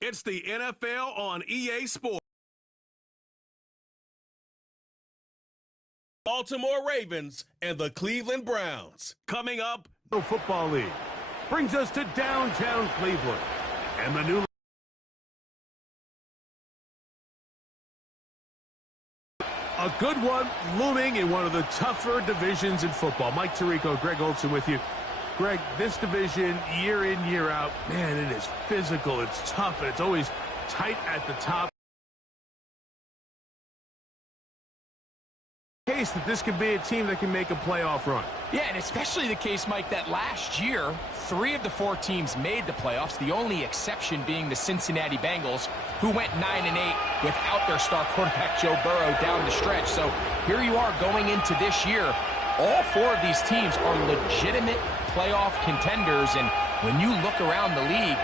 It's the NFL on EA Sports. Baltimore Ravens and the Cleveland Browns. Coming up, The Football League brings us to downtown Cleveland. And the new a good one looming in one of the tougher divisions in football. Mike Tirico, Greg Olson with you. Greg, this division, year in, year out, man, it is physical, it's tough, and it's always tight at the top. Case that this could be a team that can make a playoff run. Yeah, and especially the case, Mike, that last year, 3 of the 4 teams made the playoffs, the only exception being the Cincinnati Bengals, who went 9-8 without their star quarterback Joe Burrow down the stretch. So here you are going into this year. All 4 of these teams are legitimate playoff contenders, and when you look around the league,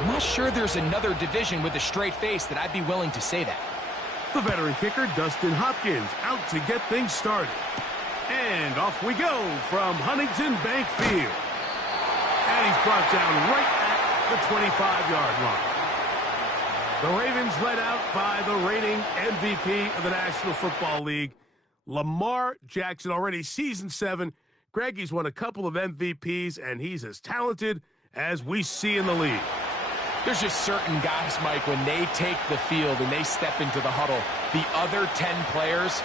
I'm not sure there's another division with a straight face that I'd be willing to say that. The veteran kicker, Dustin Hopkins, out to get things started. And off we go from Huntington Bank Field. And he's brought down right at the 25-yard line. The Ravens led out by the reigning MVP of the National Football League, Lamar Jackson, already season 7. Greg, he's won a couple of MVPs, and he's as talented as we see in the league. There's just certain guys, Mike, when they take the field and they step into the huddle, the other 10 players,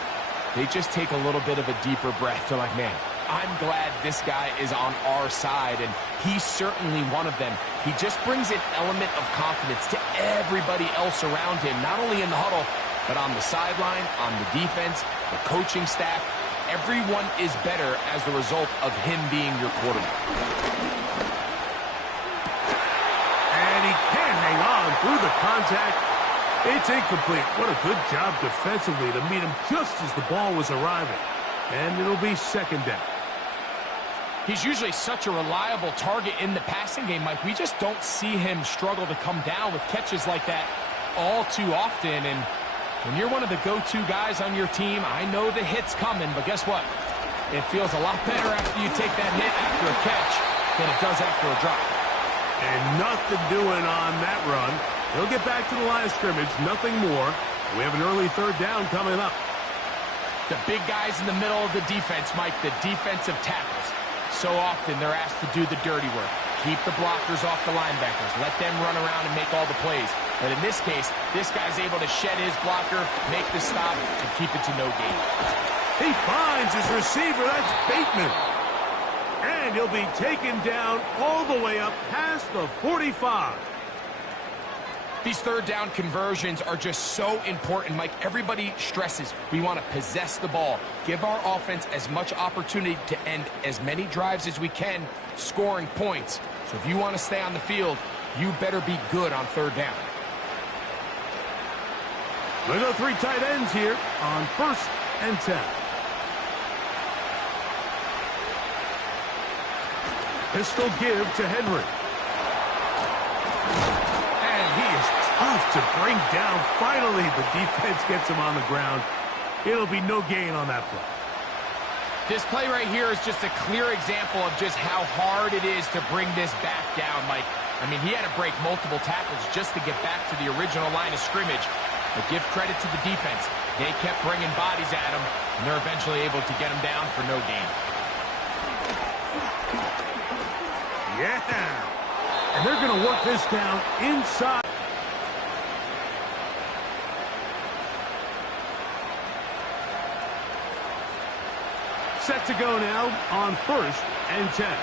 they just take a little bit of a deeper breath. They're like, man, I'm glad this guy is on our side, and he's certainly one of them. He just brings an element of confidence to everybody else around him, not only in the huddle, but on the sideline, on the defense, the coaching staff. Everyone is better as the result of him being your quarterback. And he can't hang on through the contact. It's incomplete. What a good job defensively to meet him just as the ball was arriving. And it'll be second down. He's usually such a reliable target in the passing game, Mike. We just don't see him struggle to come down with catches like that all too often. And when you're one of the go-to guys on your team, I know the hit's coming, but guess what? It feels a lot better after you take that hit after a catch than it does after a drop. And nothing doing on that run. He'll get back to the line of scrimmage, nothing more. We have an early third down coming up. The big guys in the middle of the defense, Mike, the defensive tackles. So often they're asked to do the dirty work. Keep the blockers off the linebackers. Let them run around and make all the plays. But in this case, this guy's able to shed his blocker, make the stop, and keep it to no gain. He finds his receiver. That's Bateman. And he'll be taken down all the way up past the 45. These third down conversions are just so important, Mike. Everybody stresses we want to possess the ball, give our offense as much opportunity to end as many drives as we can, scoring points. So if you want to stay on the field, you better be good on third down. We go 3 tight ends here on 1st and 10. Pistol give to Henry. And he is tough to bring down. Finally, the defense gets him on the ground. It'll be no gain on that play. This play right here is just a clear example of just how hard it is to bring this back down, Mike. I mean, he had to break multiple tackles just to get back to the original line of scrimmage. But give credit to the defense. They kept bringing bodies at him, and they're eventually able to get him down for no gain. Yeah. And they're going to work this down inside. Set to go now on 1st and 10.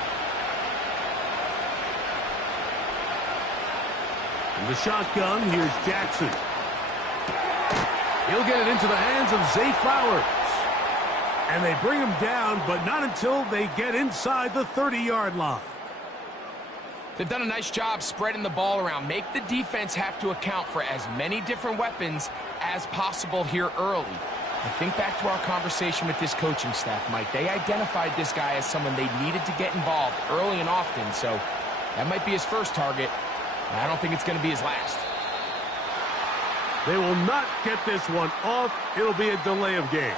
In the shotgun, here's Jackson. He'll get it into the hands of Zay Flowers. And they bring him down, but not until they get inside the 30-yard line. They've done a nice job spreading the ball around. Make the defense have to account for as many different weapons as possible here early. And think back to our conversation with this coaching staff, Mike. They identified this guy as someone they needed to get involved early and often, so that might be his first target. I don't think it's going to be his last. They will not get this one off. It'll be a delay of game.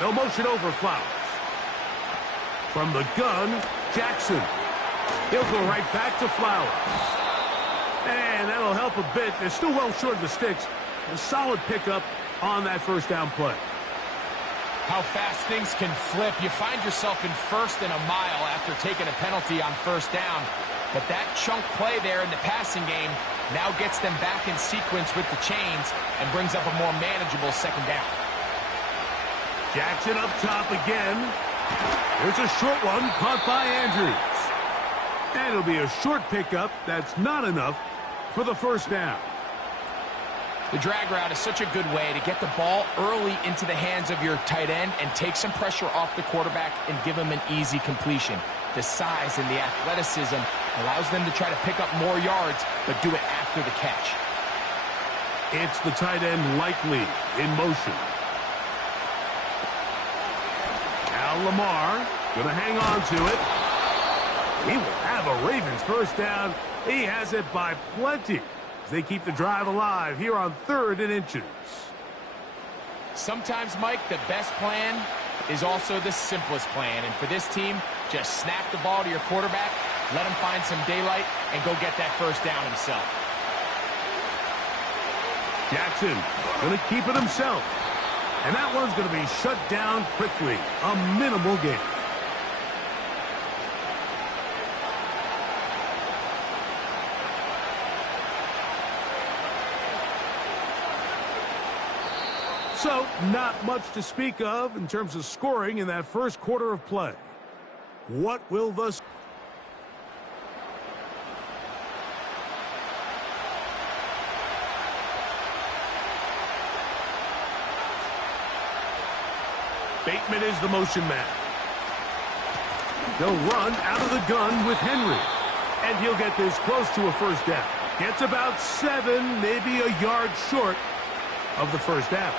They'll motion over Flowers. From the gun, Jackson. He'll go right back to Flowers. And that'll help a bit. They're still well short of the sticks. A solid pickup on that first down play. How fast things can flip. You find yourself in first and a mile after taking a penalty on first down. But that chunk play there in the passing game now gets them back in sequence with the chains and brings up a more manageable second down. Jackson up top again. There's a short one caught by Andrews. And it'll be a short pickup. That's not enough for the first down. The drag route is such a good way to get the ball early into the hands of your tight end and take some pressure off the quarterback and give him an easy completion. The size and the athleticism allows them to try to pick up more yards, but do it after the catch. It's the tight end Likely in motion. Now Lamar going to hang on to it. He will have a Ravens first down. He has it by plenty. They keep the drive alive here on 3rd and inches. Sometimes, Mike, the best plan is also the simplest plan. And for this team, just snap the ball to your quarterback, let him find some daylight, and go get that first down himself. Jackson going to keep it himself. And that one's going to be shut down quickly. A minimal gain. So, not much to speak of in terms of scoring in that first quarter of play. What will the... Bateman is the motion man. They'll run out of the gun with Henry. And he'll get this close to a first down. Gets about 7, maybe a yard short of the first down.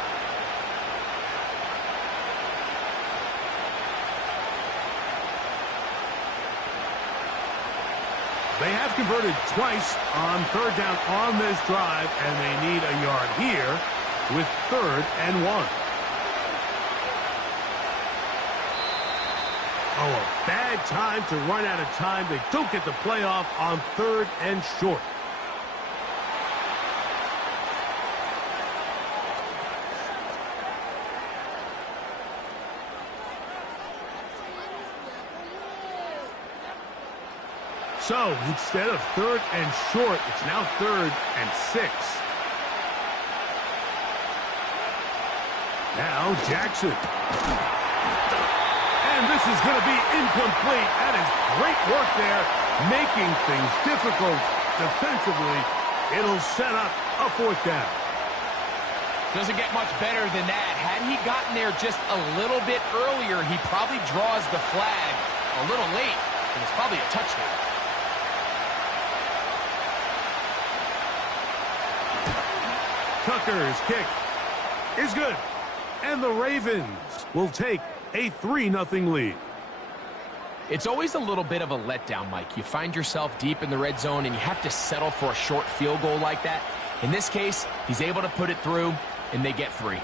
They have converted twice on 3rd down on this drive, and they need a yard here with 3rd and 1. Oh, a bad time to run out of time. They don't get the playoff on 3rd and short. So, instead of 3rd and short, it's now 3rd and 6. Now, Jackson. And this is going to be incomplete. That is great work there, making things difficult defensively. It'll set up a 4th down. Doesn't get much better than that. Had he gotten there just a little bit earlier, he probably draws the flag a little late, and it's probably a touchdown. Tucker's kick is good. And the Ravens will take a 3-0 lead. It's always a little bit of a letdown, Mike. You find yourself deep in the red zone and you have to settle for a short field goal like that. In this case, he's able to put it through and they get 3.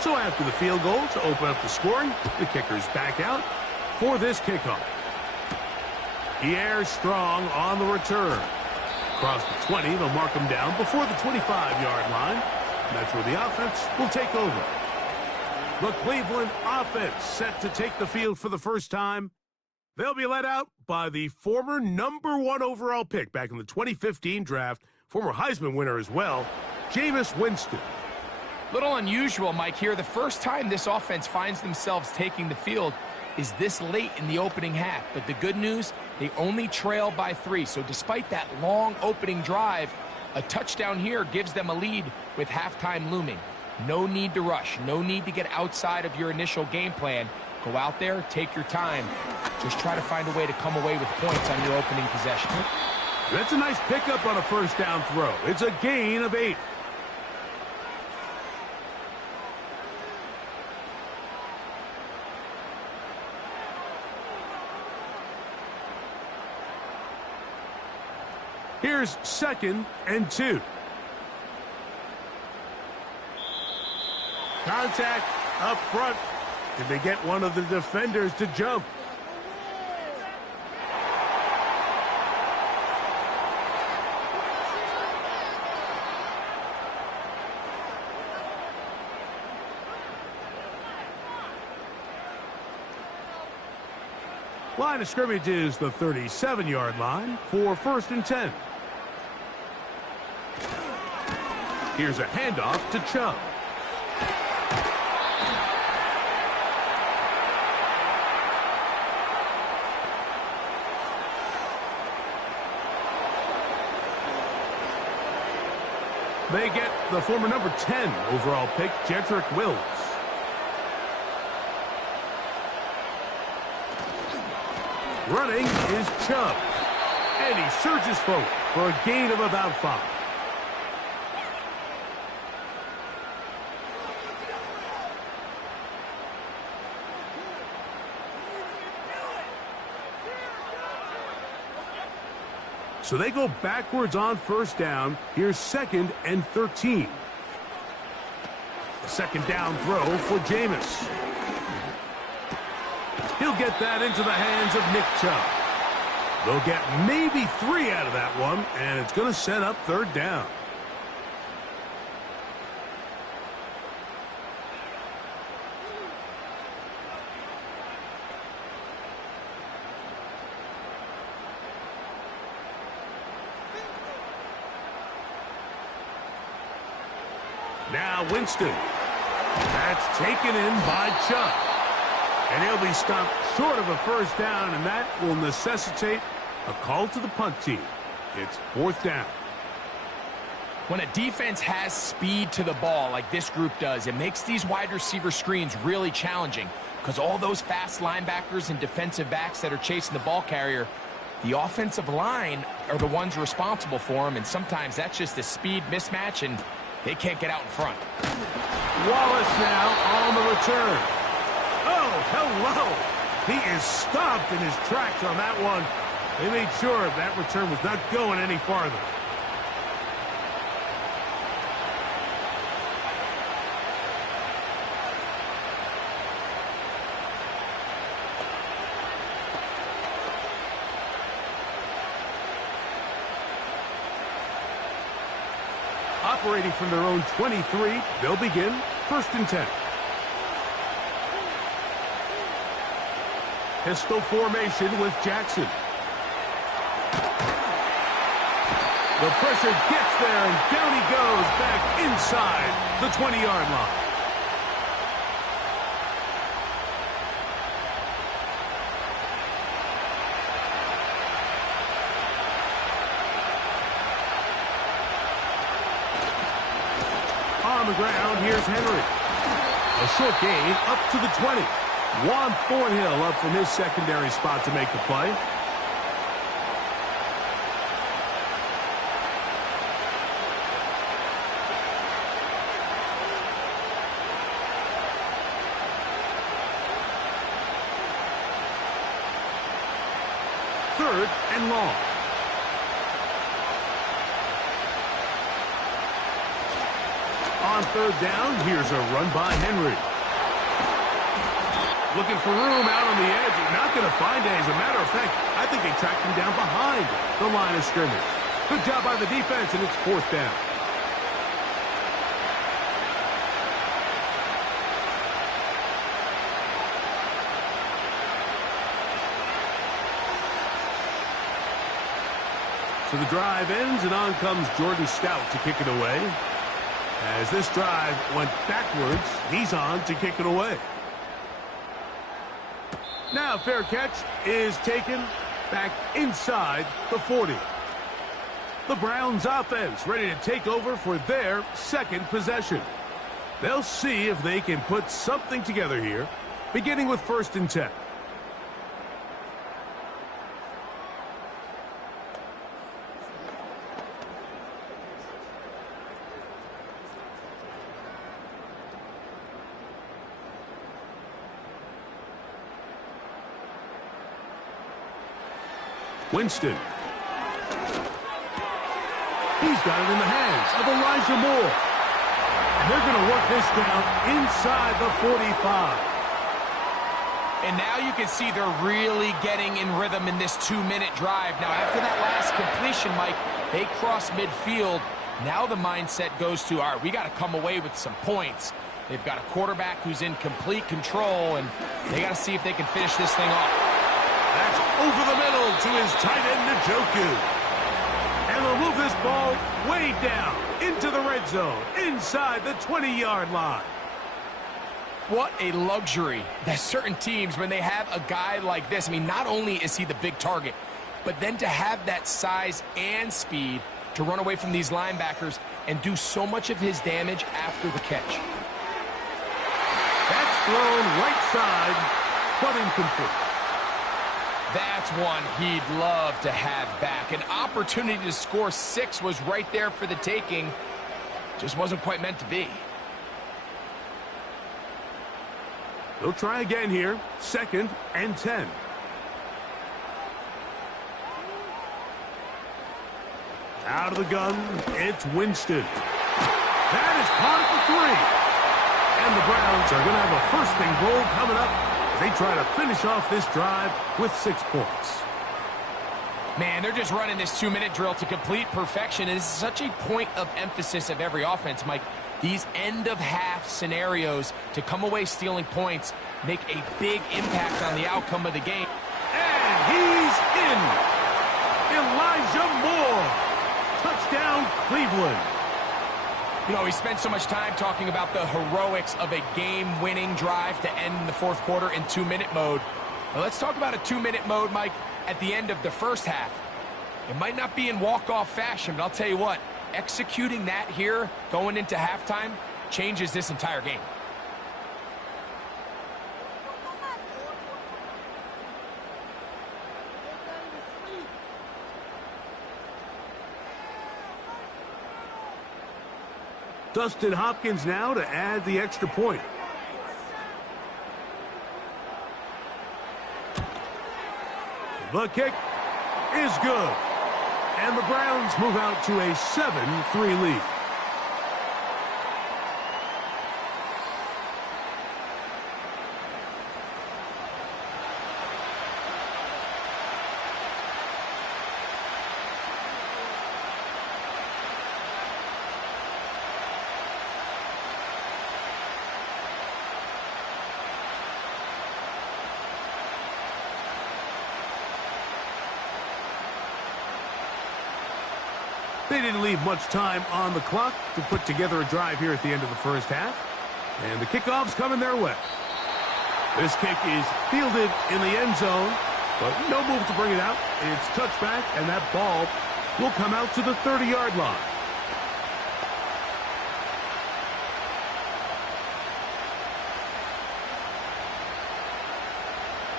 So after the field goal to open up the scoring, the kicker's back out for this kickoff. Pierre Strong on the return. Across the 20, they'll mark him down before the 25-yard line. And that's where the offense will take over. The Cleveland offense set to take the field for the first time. They'll be led out by the former #1 overall pick back in the 2015 draft, former Heisman winner as well, Jameis Winston. Little unusual, Mike, here. The first time this offense finds themselves taking the field is this late in the opening half. But the good news, they only trail by 3. So despite that long opening drive, a touchdown here gives them a lead with halftime looming. No need to rush. No need to get outside of your initial game plan. Go out there, take your time. Just try to find a way to come away with points on your opening possession. That's a nice pickup on a first down throw. It's a gain of 8. Here's 2nd and 2. Contact up front. Did they get one of the defenders to jump? Line of scrimmage is the 37-yard line for 1st and 10. Here's a handoff to Chubb. They get the former number 10 overall pick, Jedrick Wills. Running is Chubb. And he surges forward for a gain of about 5. So they go backwards on 1st down. Here's 2nd and 13. A 2nd down throw for Jameis. He'll get that into the hands of Nick Chubb. They'll get maybe 3 out of that one, and it's going to set up 3rd down. Now Winston. That's taken in by Chubb. And he'll be stopped short of a 1st down, and that will necessitate a call to the punt team. It's 4th down. When a defense has speed to the ball like this group does, it makes these wide receiver screens really challenging because all those fast linebackers and defensive backs that are chasing the ball carrier, the offensive line are the ones responsible for them, and sometimes that's just a speed mismatch, and they can't get out in front. Wallace now on the return. Oh, hello. He is stopped in his tracks on that one. They made sure that return was not going any farther. Operating from their own 23, they'll begin 1st and 10. Pistol formation with Jackson. The pressure gets there, and down he goes back inside the 20-yard line. On the ground, here's Henry. A short gain up to the 20. Juan Thornhill up from his secondary spot to make the play. Third and long. On 3rd down, here's a run by Henry. Looking for room out on the edge. Not going to find it. As a matter of fact, I think they tracked him down behind the line of scrimmage. Good job by the defense, and it's 4th down. So the drive ends, and on comes Jordan Stout to kick it away. As this drive went backwards, he's on to kick it away. Now fair catch is taken back inside the 40. The Browns offense ready to take over for their 2nd possession. They'll see if they can put something together here, beginning with 1st and 10. Winston. He's got it in the hands of Elijah Moore. And they're going to work this down inside the 45. And now you can see they're really getting in rhythm in this 2-minute drive. Now, after that last completion, Mike, they cross midfield. Now the mindset goes to, all right, we got to come away with some points. They've got a quarterback who's in complete control, and they got to see if they can finish this thing off. That's over the middle to his tight end, Njoku. And they'll move this ball way down into the red zone, inside the 20-yard line. What a luxury that certain teams, when they have a guy like this, I mean, not only is he the big target, but then to have that size and speed to run away from these linebackers and do so much of his damage after the catch. That's thrown right side, but incomplete. That's one he'd love to have back. An opportunity to score 6 was right there for the taking. Just wasn't quite meant to be. They'll try again here. 2nd and 10. Out of the gun, it's Winston. That is caught at the 3. And the Browns are going to have a 1st and goal coming up as they try to finish off this drive with 6 points. Man, they're just running this 2-minute drill to complete perfection. And it's such a point of emphasis of every offense, Mike. These end-of-half scenarios to come away stealing points make a big impact on the outcome of the game. And he's in. Elijah Moore. Touchdown, Cleveland. You know, we spent so much time talking about the heroics of a game-winning drive to end the 4th quarter in 2-minute mode. Now, let's talk about a 2-minute mode, Mike, at the end of the 1st half. It might not be in walk-off fashion, but I'll tell you what, executing that here going into halftime changes this entire game. Dustin Hopkins now to add the extra point. The kick is good. And the Browns move out to a 7-3 lead. They didn't leave much time on the clock to put together a drive here at the end of the 1st half. And the kickoff's coming their way. This kick is fielded in the end zone, but no move to bring it out. It's touchback, and that ball will come out to the 30-yard line.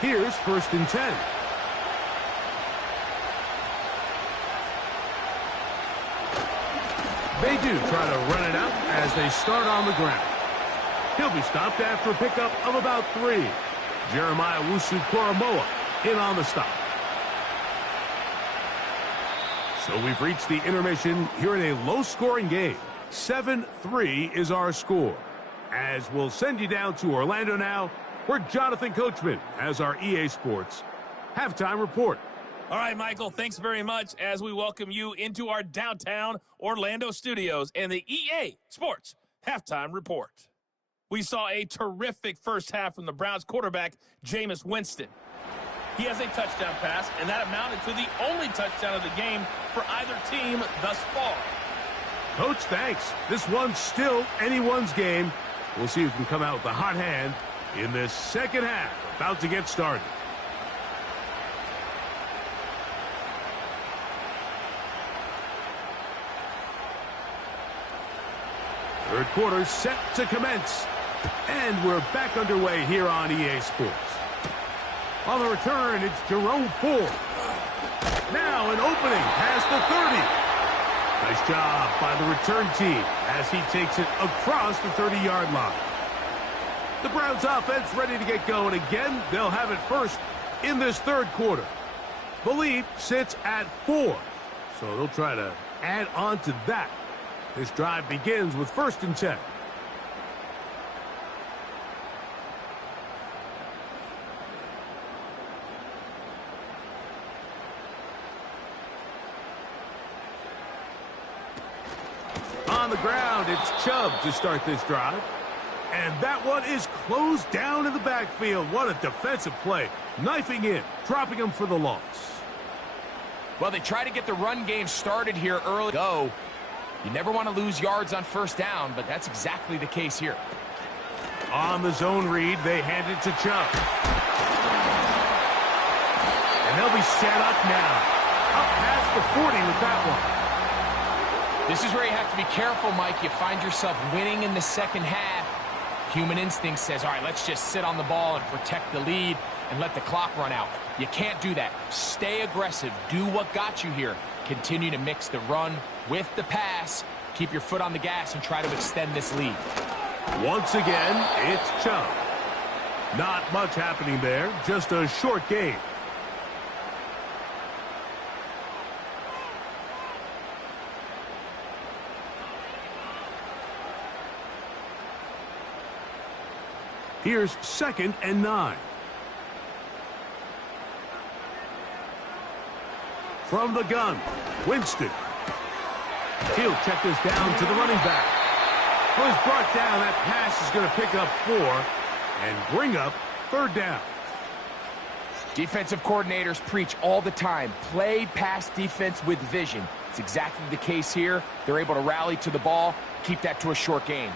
Here's 1st and 10. They do try to run it out as they start on the ground. He'll be stopped after a pickup of about 3. Jeremiah Wusu-Koromoa in on the stop. So we've reached the intermission here in a low-scoring game. 7-3 is our score. As we'll send you down to Orlando now, where Jonathan Coachman has our EA Sports halftime report. All right, Michael, thanks very much as we welcome you into our downtown Orlando studios and the EA Sports Halftime Report. We saw a terrific 1st half from the Browns quarterback, Jameis Winston. He has a touchdown pass, and that amounted to the only touchdown of the game for either team thus far. Coach, thanks. This one's still anyone's game. We'll see who can come out with the hot hand in this 2nd half, about to get started. Third quarter set to commence. And we're back underway here on EA Sports. On the return, it's Jerome Ford. Now an opening past the 30. Nice job by the return team as he takes it across the 30-yard line. The Browns offense ready to get going again. They'll have it first in this 3rd quarter. The lead sits at 4. So they'll try to add on to that. This drive begins with 1st and 10. On the ground, it's Chubb to start this drive. And that one is closed down in the backfield. What a defensive play. Knifing in, dropping him for the loss. Well, they try to get the run game started here early. You never want to lose yards on 1st down, but that's exactly the case here. On the zone read, they hand it to Chubb. And they'll be set up now. Up past the 40 with that one. This is where you have to be careful, Mike. You find yourself winning in the second half. Human instinct says, all right, let's just sit on the ball and protect the lead and let the clock run out. You can't do that. Stay aggressive. Do what got you here. Continue to mix the run with the pass. Keep your foot on the gas and try to extend this lead. Once again, it's Chubb. Not much happening there. Just a short game. Here's 2nd and 9. From the gun, Winston. He'll check this down to the running back. Well, he's brought down. That pass is going to pick up 4 and bring up 3rd down. Defensive coordinators preach all the time. Play pass defense with vision. It's exactly the case here. They're able to rally to the ball, keep that to a short gain.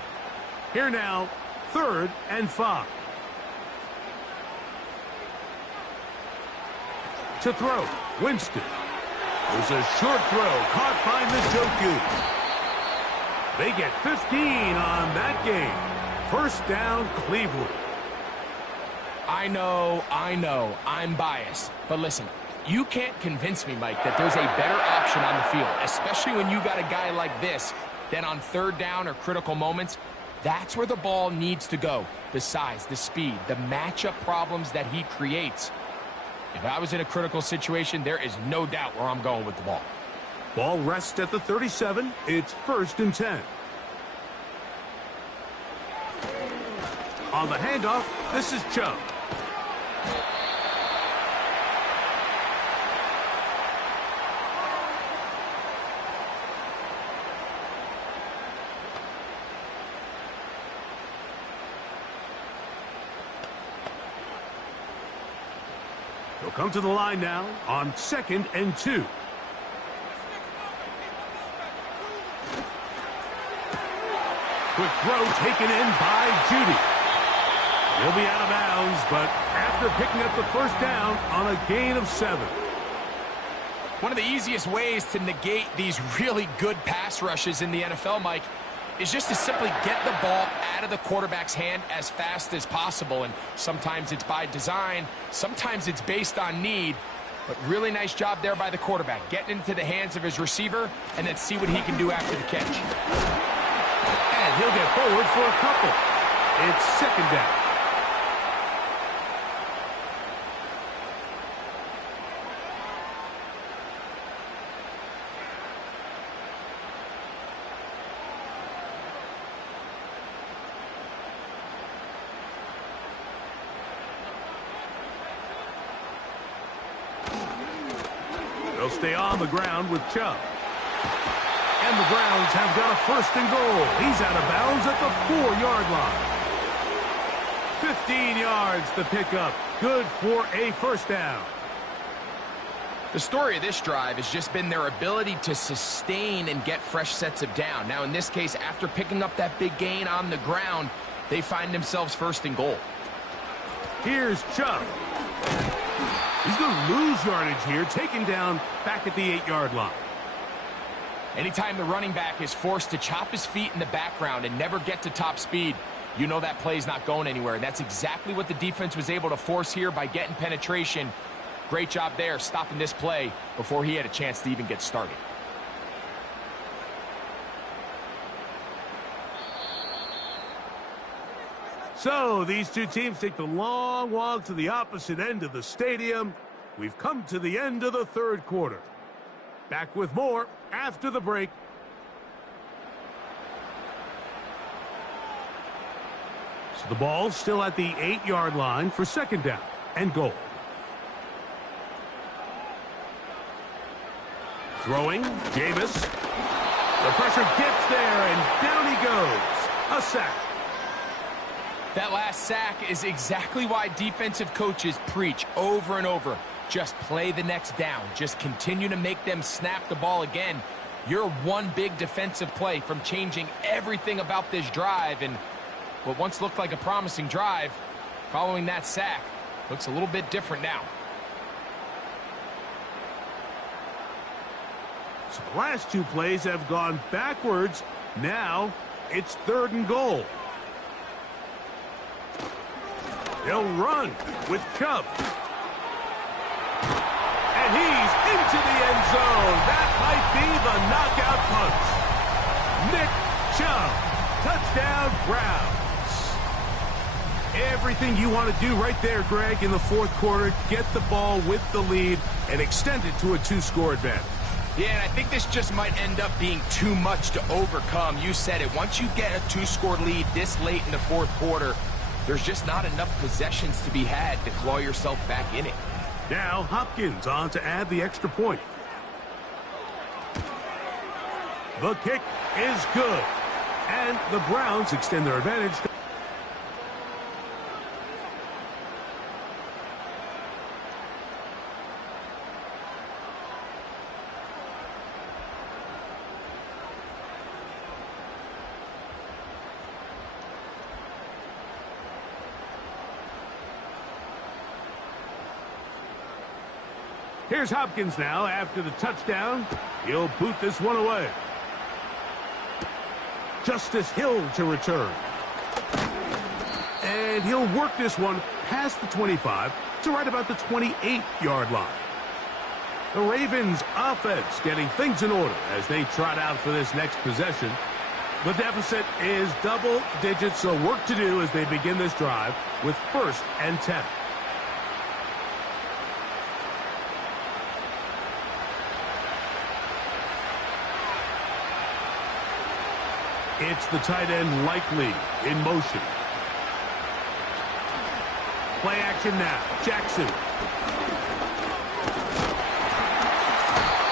Here now, 3rd and 5. To throw, Winston. There's a short throw, caught by Njoku. They get 15 on that game. 1st down, Cleveland. I know, I'm biased. But listen, you can't convince me, Mike, that there's a better option on the field, especially when you got a guy like this, then on 3rd down or critical moments. That's where the ball needs to go. The size, the speed, the matchup problems that he creates. If I was in a critical situation, there is no doubt where I'm going with the ball. Ball rests at the 37. It's 1st and 10. On the handoff, this is Chubb. They'll come to the line now on 2nd and 2. Quick throw taken in by Judy. He'll be out of bounds, but after picking up the 1st down on a gain of 7. One of the easiest ways to negate these really good pass rushes in the NFL, Mike, is just to simply get the ball out of the quarterback's hand as fast as possible. And sometimes it's by design, sometimes it's based on need. But really nice job there by the quarterback, getting into the hands of his receiver and then see what he can do after the catch. And he'll get forward for a couple. It's 2nd down. They'll stay on the ground with Chubb. And the Browns have got a 1st and goal. He's out of bounds at the 4-yard line. 15 yards the pickup. Good for a 1st down. The story of this drive has just been their ability to sustain and get fresh sets of down. Now, in this case, after picking up that big gain on the ground, they find themselves 1st and goal. Here's Chubb. He's going to lose yardage here, taken down back at the 8-yard line. Anytime the running back is forced to chop his feet in the background and never get to top speed, you know that play's not going anywhere. And that's exactly what the defense was able to force here by getting penetration. Great job there, stopping this play before he had a chance to even get started. So these two teams take the long walk to the opposite end of the stadium. We've come to the end of the 3rd quarter. Back with more after the break. So the ball's still at the 8-yard line for second down and goal. Throwing, Jameis. The pressure gets there, and down he goes. A sack. That last sack is exactly why defensive coaches preach over and over. Just play the next down. Just continue to make them snap the ball again. You're one big defensive play from changing everything about this drive, and what once looked like a promising drive, following that sack, looks a little bit different now. So the last two plays have gone backwards. Now it's 3rd and goal. They'll run with Chubb. And he's into the end zone. That might be the knockout punch. Nick Chubb. Touchdown, Browns. Everything you want to do right there, Greg, in the 4th quarter. Get the ball with the lead and extend it to a 2-score advantage. Yeah, and I think this just might end up being too much to overcome. You said it. Once you get a 2-score lead this late in the 4th quarter, there's just not enough possessions to be had to claw yourself back in it. Now Hopkins on to add the extra point. The kick is good. And the Browns extend their advantage. Here's Hopkins now after the touchdown. He'll boot this one away. Justice Hill to return. And he'll work this one past the 25 to right about the 28-yard line. The Ravens offense getting things in order as they trot out for this next possession. The deficit is double digits, so work to do as they begin this drive with 1st and 10. It's the tight end Likely in motion. Play action now. Jackson.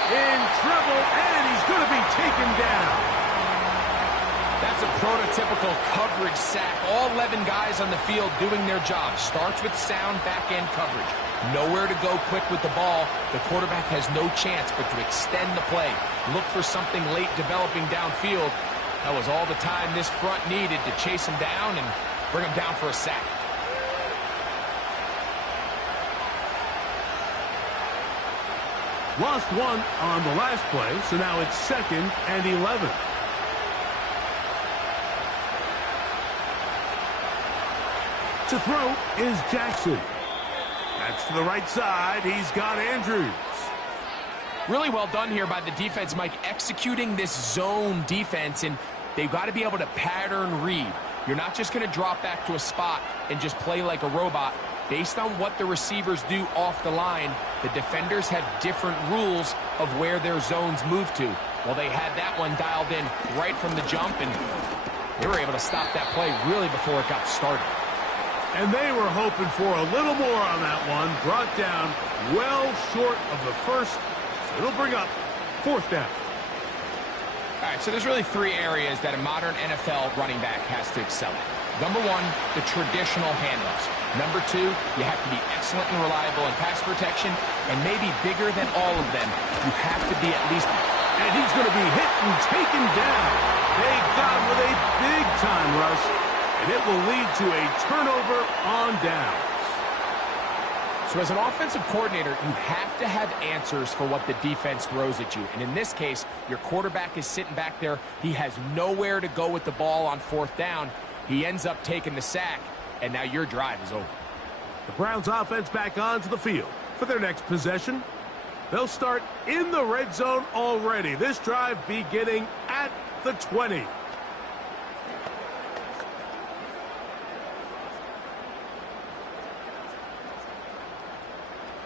In trouble, and he's going to be taken down. That's a prototypical coverage sack. All 11 guys on the field doing their job. Starts with sound back-end coverage. Nowhere to go quick with the ball. The quarterback has no chance but to extend the play. Look for something late developing downfield. That was all the time this front needed to chase him down and bring him down for a sack. Lost one on the last play, so now it's 2nd and 11. To throw is Jackson. That's to the right side. He's got Andrews. Really well done here by the defense, Mike, executing this zone defense, and they've got to be able to pattern read. You're not just going to drop back to a spot and just play like a robot. Based on what the receivers do off the line, the defenders have different rules of where their zones move to. Well, they had that one dialed in right from the jump, and they were able to stop that play really before it got started. And they were hoping for a little more on that one. Brought down well short of the first. So it'll bring up 4th down. All right, so there's really 3 areas that a modern NFL running back has to excel at. Number 1, the traditional handoffs. Number 2, you have to be excellent and reliable in pass protection. And maybe bigger than all of them, you have to be at least... And he's going to be hit and taken down. They got him with a big-time rush. And it will lead to a turnover on downs. So as an offensive coordinator, you have to have answers for what the defense throws at you. And in this case, your quarterback is sitting back there. He has nowhere to go with the ball on 4th down. He ends up taking the sack, and now your drive is over. The Browns offense back onto the field for their next possession. They'll start in the red zone already. This drive beginning at the 20.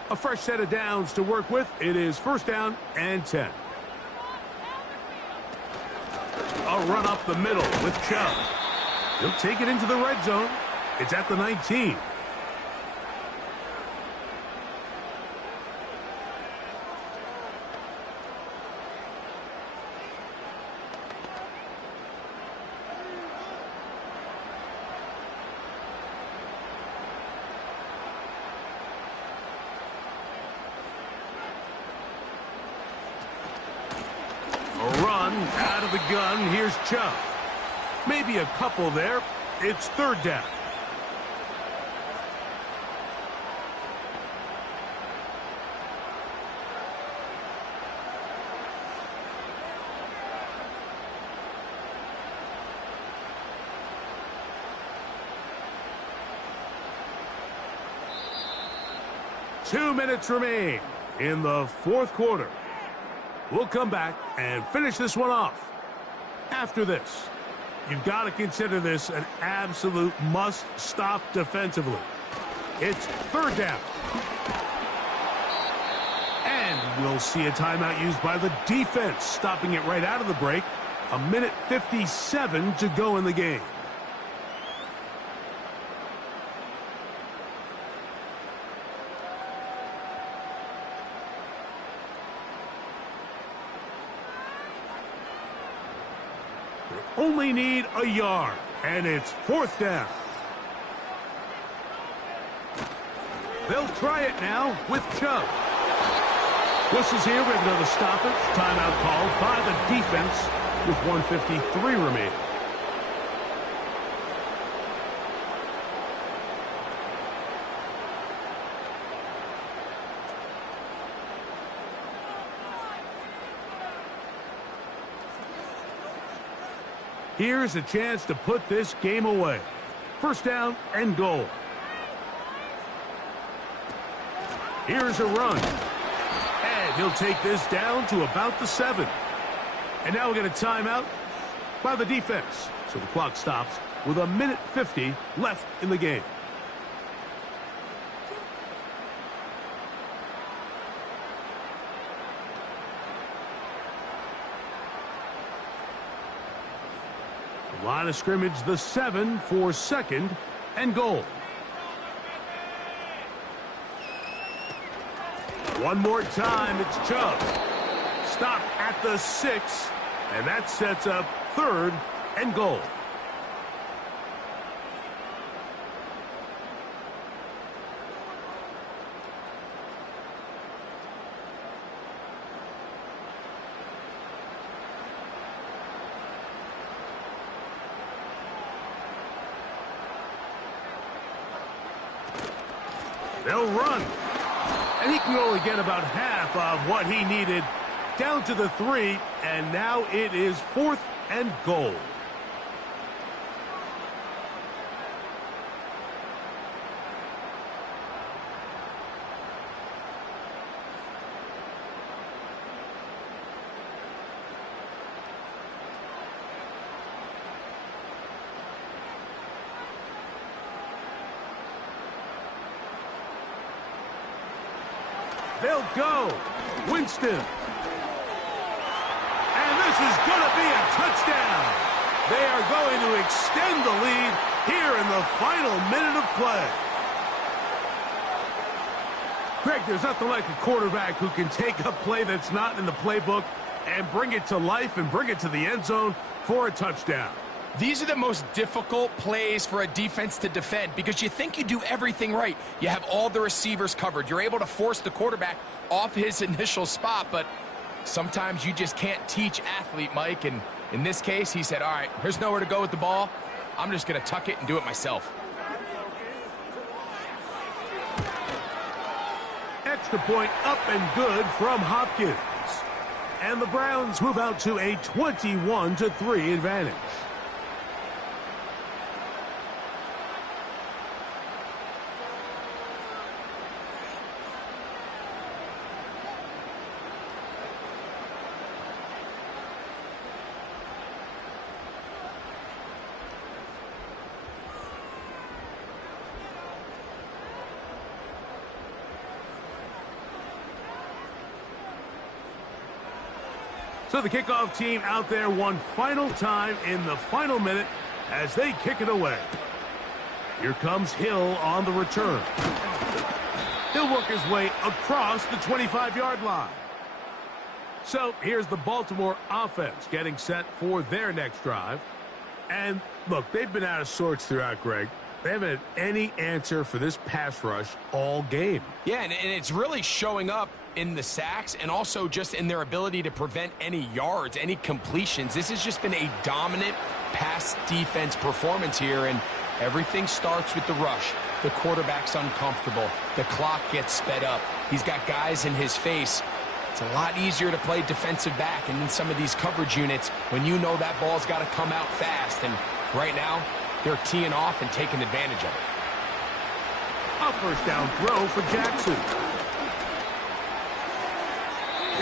A fresh set of downs to work with. It is first down and 10. A run up the middle with Chubb. He'll take it into the red zone. It's at the 19. A run out of the gun. Here's Chubb. Maybe a couple there. It's third down. Two minutes remain in the fourth quarter. We'll come back and finish this one off. After this, you've got to consider this an absolute must-stop defensively. It's third down. And we'll see a timeout used by the defense, stopping it right out of the break. 1:57 to go in the game. Only need a yard, and it's fourth down. They'll try it now with Chubb. Whistles here. We have another stoppage. Timeout called by the defense with 1:53 remaining. Here's a chance to put this game away. First down and goal. Here's a run. And he'll take this down to about the 7. And now we get a timeout by the defense. So the clock stops with 1:50 left in the game. Line of scrimmage, the 7 for second and goal. One more time, it's Chubb. Stop at the 6, and that sets up third and goal. They'll run. And he can only get about half of what he needed. Down to the 3, and now it is fourth and goal. They'll go. Winston. And this is going to be a touchdown. They are going to extend the lead here in the final minute of play. Greg, there's nothing like a quarterback who can take a play that's not in the playbook and bring it to life and bring it to the end zone for a touchdown. These are the most difficult plays for a defense to defend because you think you do everything right. You have all the receivers covered. You're able to force the quarterback off his initial spot, but sometimes you just can't teach athlete, Mike. And in this case, he said, all right, there's nowhere to go with the ball. I'm just going to tuck it and do it myself. Extra point up and good from Hopkins. And the Browns move out to a 21-3 advantage. So the kickoff team out there one final time in the final minute as they kick it away. Here comes Hill on the return. He'll work his way across the 25-yard line. So here's the Baltimore offense getting set for their next drive. And look, they've been out of sorts throughout, Greg. They haven't had any answer for this pass rush all game. Yeah, and it's really showing up in the sacks and also just in their ability to prevent any yards, any completions. This has just been a dominant pass defense performance here, and everything starts with the rush. The quarterback's uncomfortable. The clock gets sped up. He's got guys in his face. It's a lot easier to play defensive back and in some of these coverage units when you know that ball's got to come out fast. And right now, they're teeing off and taking advantage of it. A first down throw for Jackson.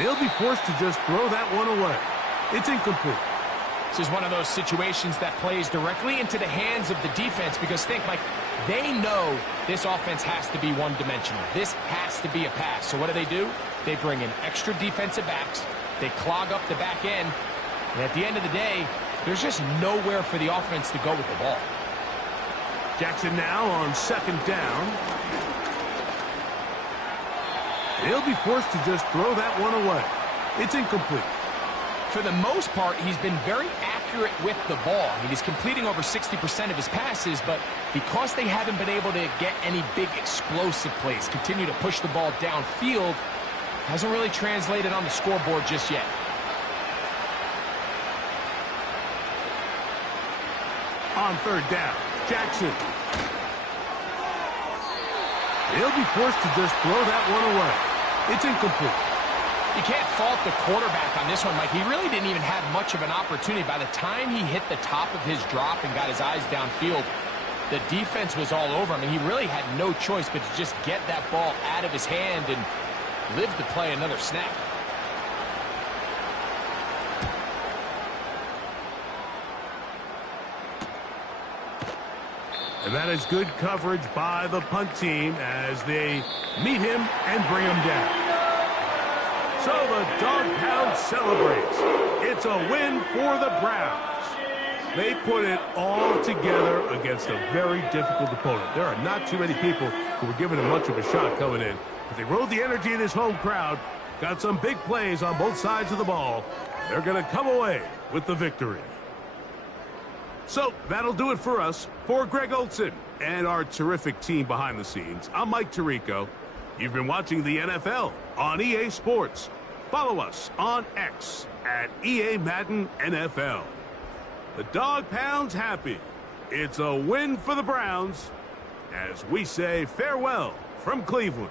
He'll be forced to just throw that one away. It's incomplete. This is one of those situations that plays directly into the hands of the defense because think, Mike, they know this offense has to be one-dimensional. This has to be a pass. So what do? They bring in extra defensive backs. They clog up the back end. And at the end of the day, there's just nowhere for the offense to go with the ball. Jackson now on second down. He'll be forced to just throw that one away. It's incomplete. For the most part, he's been very accurate with the ball. I mean, he's completing over 60% of his passes, but because they haven't been able to get any big explosive plays, continue to push the ball downfield, hasn't really translated on the scoreboard just yet. On third down, Jackson. He'll be forced to just throw that one away. It's incomplete. You can't fault the quarterback on this one, Mike. He really didn't even have much of an opportunity. By the time he hit the top of his drop and got his eyes downfield, the defense was all over him, and he really had no choice but to just get that ball out of his hand and live to play another snap. And that is good coverage by the punt team as they meet him and bring him down. So the Dog Pound celebrates. It's a win for the Browns. They put it all together against a very difficult opponent. There are not too many people who were giving him much of a shot coming in. But they rode the energy in this home crowd, got some big plays on both sides of the ball. They're going to come away with the victory. So that'll do it for us. For Greg Olson and our terrific team behind the scenes, I'm Mike Tirico. You've been watching the NFL on EA Sports. Follow us on X at EA Madden NFL. The Dog Pound's happy. It's a win for the Browns as we say farewell from Cleveland.